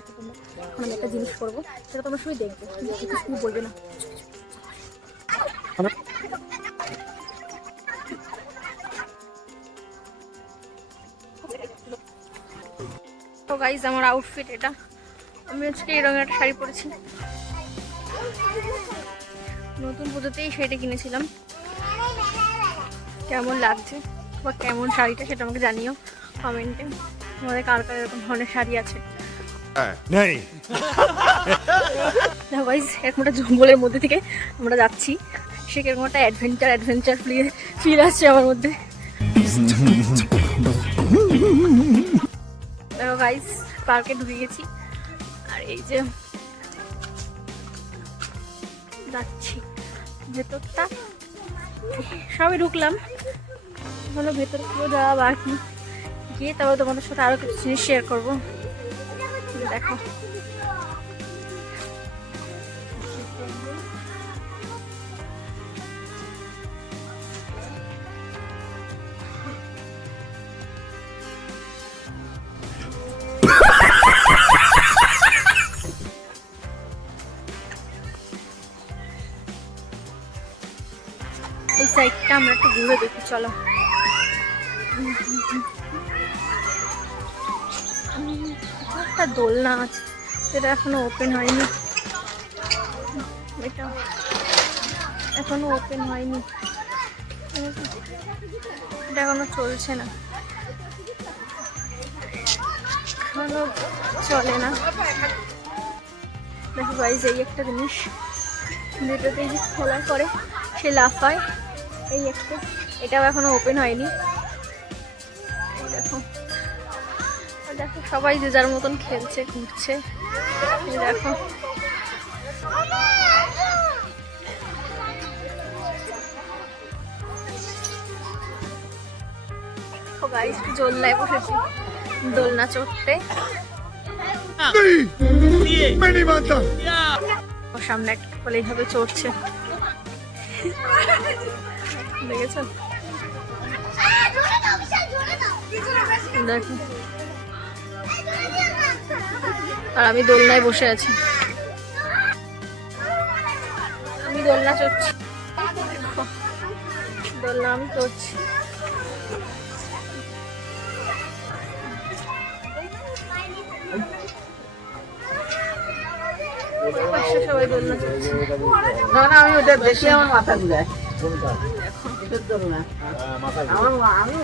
এখন একটা জিনিস করব, সেটা তোমরা শুধু দেখবে। কিছু বলবে না। তো গাইজ আমার আউটফিট এটা। আমি আজকে এই রঙের একটা শাড়ি পরেছি। নতুন পুজোতেই শাড়িটা কিনেছিলাম। কেমন লাগছে? বা কেমন শাড়িটা সেটা আমাকে জানিও কমেন্টে। আমাদের কার কার এরকম ধরনের শাড়ি আছে? नहीं দেখো গাইজ এরকম একটা জঙ্গলের মধ্যে থেকে আমরা যাচ্ছি। সে কীরকম একটা অ্যাডভেঞ্চার অ্যাডভেঞ্চার ফিল ফিল আসছে আমার মধ্যে। দেখো গাইজ পার্কে ঢুকে গেছি। আর এই যে যাচ্ছি। ভেতরটা সবই ঢুকলাম। হলো ভেতর পুরো যাওয়া বাকি। গিয়ে তারপর তোমাদের সাথে আরও কিছু জিনিস শেয়ার করব। দেখো। এই সাইডটা আমরা একটু ঘুরে দেখি চলো। উম, একটা দোলনা আছে, সেটা এখনও ওপেন হয়নি। এটা এখনও ওপেন হয়নি। এটা এখনও চলছে না। এখনও চলে না। দেখো গাইজ এই একটা জিনিস। যেটাতে এই যে খোলা করে সে লাফায়, এই একটা। এটাও এখনও ওপেন হয়নি। দেখো সবাই যে যার মতন খেলছে ঘুরছে। দেখো। জোলনায় দোলনা চড়তে। সামনে একটা বলে এইভাবে চড়ছে। দেখেছ? দেখো। আর আমি দোলনায় বসে আছি। আমি দোলনা চড়ছি। দোলনা আমি চড়ছি। সবাই দোলনা চড়ছে। না না আমি ওটা দেখলে আমার মাথা ঘুরায়। ধরো আমার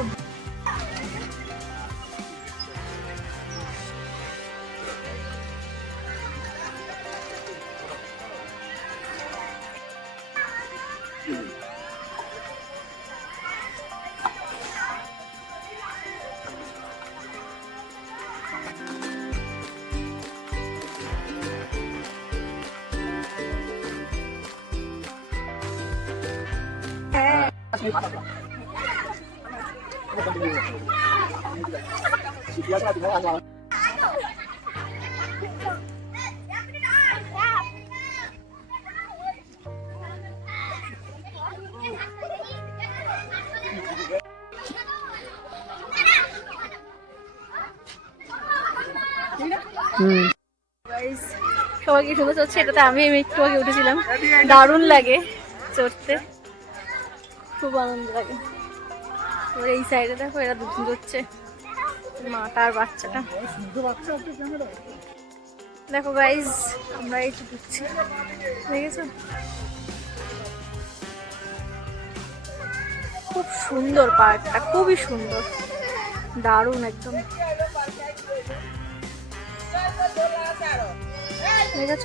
সবাইকে সুন্দর চড়ছে এটাতে আমি একটু আগে উঠেছিলাম। দারুণ লাগে চড়তে। খুব আনন্দ লাগে। এবার এই সাইডে দেখো, এরা দুধ হচ্ছে মাটা আর বাচ্চাটা। দেখো গাইজ আমরা এই ঢুকছি। দেখেছ? খুব সুন্দর পার্কটা, খুবই সুন্দর। দারুণ একদম। দেখেছ?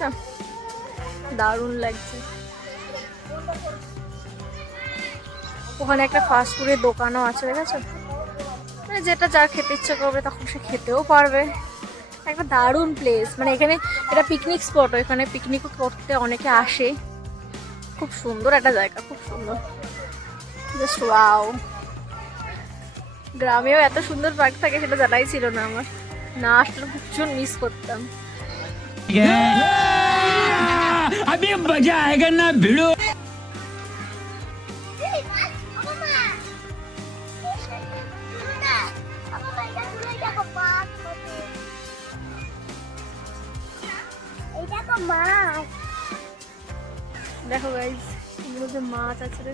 দারুণ লাগছে। ওখানে একটা ফাস্ট ফুডের দোকানও আছে ঠিক আছে মানে যেটা যা খেতে ইচ্ছে করবে তখন সে খেতেও পারবে। একটা দারুণ প্লেস মানে এখানে এটা পিকনিক স্পটও এখানে পিকনিকও করতে অনেকে আসে। খুব সুন্দর একটা জায়গা, খুব সুন্দর। ওয়াও গ্রামেও এত সুন্দর পার্ক থাকে সেটা জানাই ছিল না আমার। না আসলে ভীষণ মিস করতাম। আমি জায়গা না দেখো গাইজ এগুলো যে মাছ আছে যে,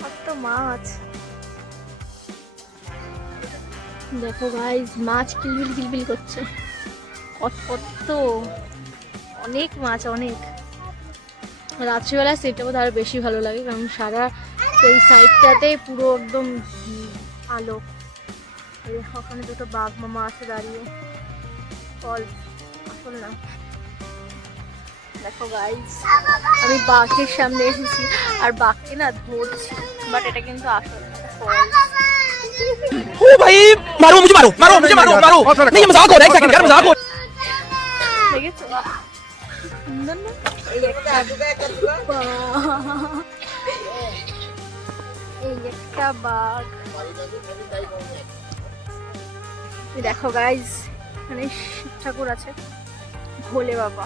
কত মাছ। দেখো গাইজ মাছ কিলবিল কিলবিল করছে। কত অনেক মাছ অনেক। রাত্রিবেলা সেটা বোধ বেশি ভালো লাগে কারণ সারা সেই সাইডটাতে পুরো একদম আলো। এই ওখানে দুটো বাঘ মামা আছে দাঁড়িয়ে। ফল আসল না। দেখো গাইজ আমি বাঘের সামনে এসেছি আর বাঘকে না ধরছি বাট এটা কিন্তু আসল না, এটা false। ओ भाई मारो मुझे मारो मारो मुझे मारो मारो नहीं ये मजाक हो रहा है एक सेकंड यार मजाक हो দেখেছো সুন্দর না এই একটা বাঘ। এই একটা বাঘ এই দেখো গাইজ এখানে শিব ঠাকুর আছে ভোলে বাবা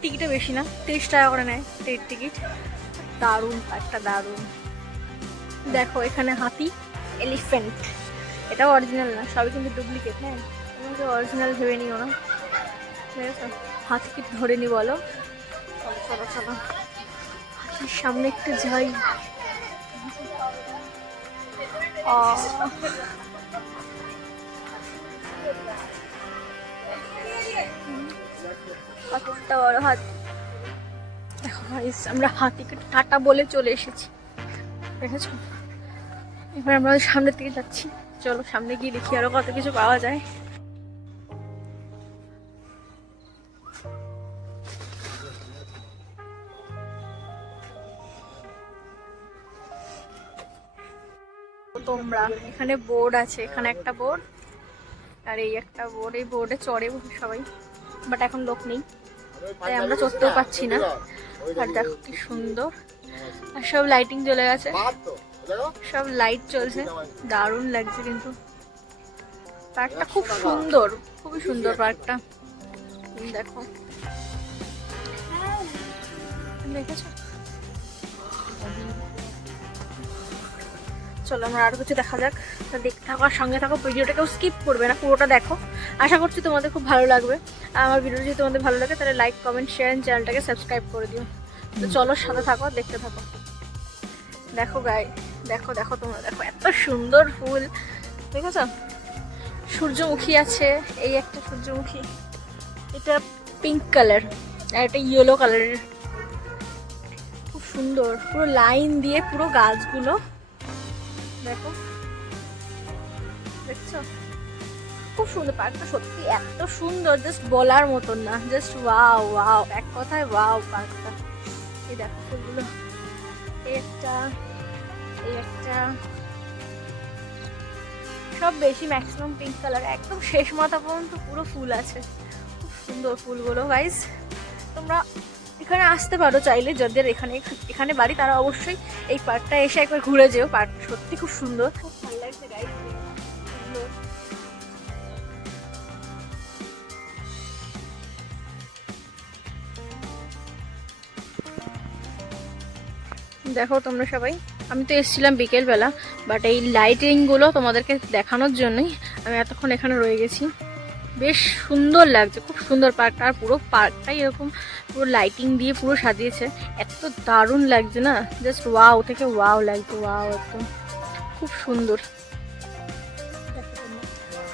টিকিটও বেশি না, তিরিশ টাকা করে নেয় টিকিট টিকিট দারুণ, একটা দারুণ। দেখো, এখানে হাতি এলিফ্যান্ট এটাও অরিজিনাল না, সবই কিন্তু ডুপ্লিকেট হ্যাঁ? তোমাকে অরিজিনাল ভেবে নিও না। ঠিক আছে? হাতিকে ধরে নি বলো। চলো চলো। হাতির সামনে একটু যাই। আহ। কতটা বড় হাত। দেখো guys, আমরা হাতিকে টাটা বলে চলে এসেছি। দেখেছ? এবার আমরা সামনের দিকে যাচ্ছি। চলো সামনে গিয়ে দেখি আরও কত কিছু পাওয়া যায়। তোমরা এখানে বোর্ড আছে এখানে একটা বোর্ড। আর এই একটা বোর্ড এই বোর্ডে চড়ে সবাই। বাট এখন লোক নেই। তাই আমরা চড়তেও পাচ্ছি না। আর দেখো কি সুন্দর। আর সব লাইটিং জ্বলে গেছে। সব লাইট চলছে। দারুণ লাগছে কিন্তু। পার্কটা খুব সুন্দর। খুবই সুন্দর পার্কটা। দেখো। দেখেছ? চলো আমরা আরও কিছু দেখা যাক। দেখতে থাকো আর সঙ্গে থাকো ভিডিওটাকেও স্কিপ করবে না, পুরোটা দেখো। আশা করছি তোমাদের খুব ভালো লাগবে। আমার ভিডিও যদি তোমাদের ভালো লাগে, তাহলে লাইক কমেন্ট শেয়ার চ্যানেলটাকে সাবস্ক্রাইব করে দিও। তো চলো সাথে থাকো, দেখতে থাকো। দেখো গাই দেখো দেখো তোমরা, দেখো এত সুন্দর ফুল। দেখেছ? সূর্যমুখী আছে, এই একটা সূর্যমুখী। এটা পিঙ্ক কালার আর এটা ইয়েলো কালারের খুব সুন্দর, পুরো লাইন দিয়ে পুরো গাছগুলো। দেখো। দেখছ? খুব সুন্দর, পার্কটা সত্যি এত সুন্দর জাস্ট বলার মতন না জাস্ট ওয়াও ওয়াও এক কথায় ওয়াও পার্কটা। এই দেখো ফুলগুলো। এই একটা এই একটা। সব বেশি ম্যাক্সিমাম পিঙ্ক কালার একদম শেষ মাথা পর্যন্ত পুরো ফুল আছে। খুব সুন্দর ফুলগুলো গাইস তোমরা এখানে আসতে পারো চাইলে, যাদের এখানে এখানে বাড়ি, তারা অবশ্যই এই পার্কটা এসে একবার ঘুরে যেও। পার্ক সত্যি খুব সুন্দর। দেখো তোমরা সবাই, আমি তো এসেছিলাম বিকেলবেলা বাট এই লাইটিংগুলো তোমাদেরকে দেখানোর জন্যই আমি এতক্ষণ এখানে রয়ে গেছি। বেশ সুন্দর লাগছে, খুব সুন্দর পার্কটা, আর পুরো পার্কটাই এরকম পুরো লাইটিং দিয়ে পুরো সাজিয়েছে। এত দারুণ লাগছে না? জাস্ট ওয়াও থেকে ওয়াও লাগছে ওয়াও একদম। খুব সুন্দর।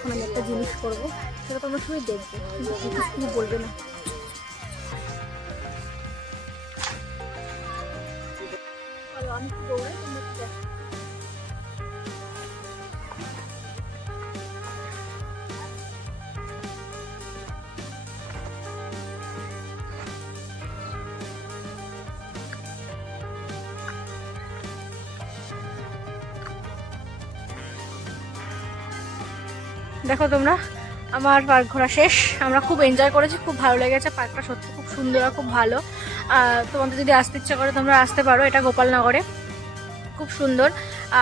আমি একটা জিনিস করব, সেটা তোমরা সবাই দেখবে কিছু বলবে না। আমি দেখো তোমরা, আমার পার্ক ঘোরা শেষ। আমরা খুব এনজয় করেছি, খুব ভালো লেগেছে। পার্কটা সত্যি খুব সুন্দর আর খুব ভালো। তোমাদের যদি আসতে ইচ্ছা করে তোমরা আসতে পারো, এটা গোপালনগরে। খুব সুন্দর।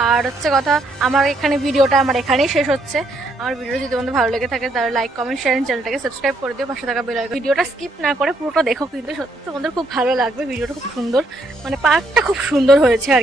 আর হচ্ছে কথা, আমার এখানে ভিডিওটা আমার এখানেই শেষ হচ্ছে। আমার ভিডিও যদি তোমাদের ভালো লেগে থাকে, তাহলে লাইক কমেন্ট শেয়ার চ্যানেলটাকে সাবস্ক্রাইব করে দিও। পাশে থাকা বেল ভিডিওটা স্কিপ না করে পুরোটা দেখো কিন্তু, সত্যি তোমাদের খুব ভালো লাগবে। ভিডিওটা খুব সুন্দর। মানে পার্কটা খুব সুন্দর হয়েছে আর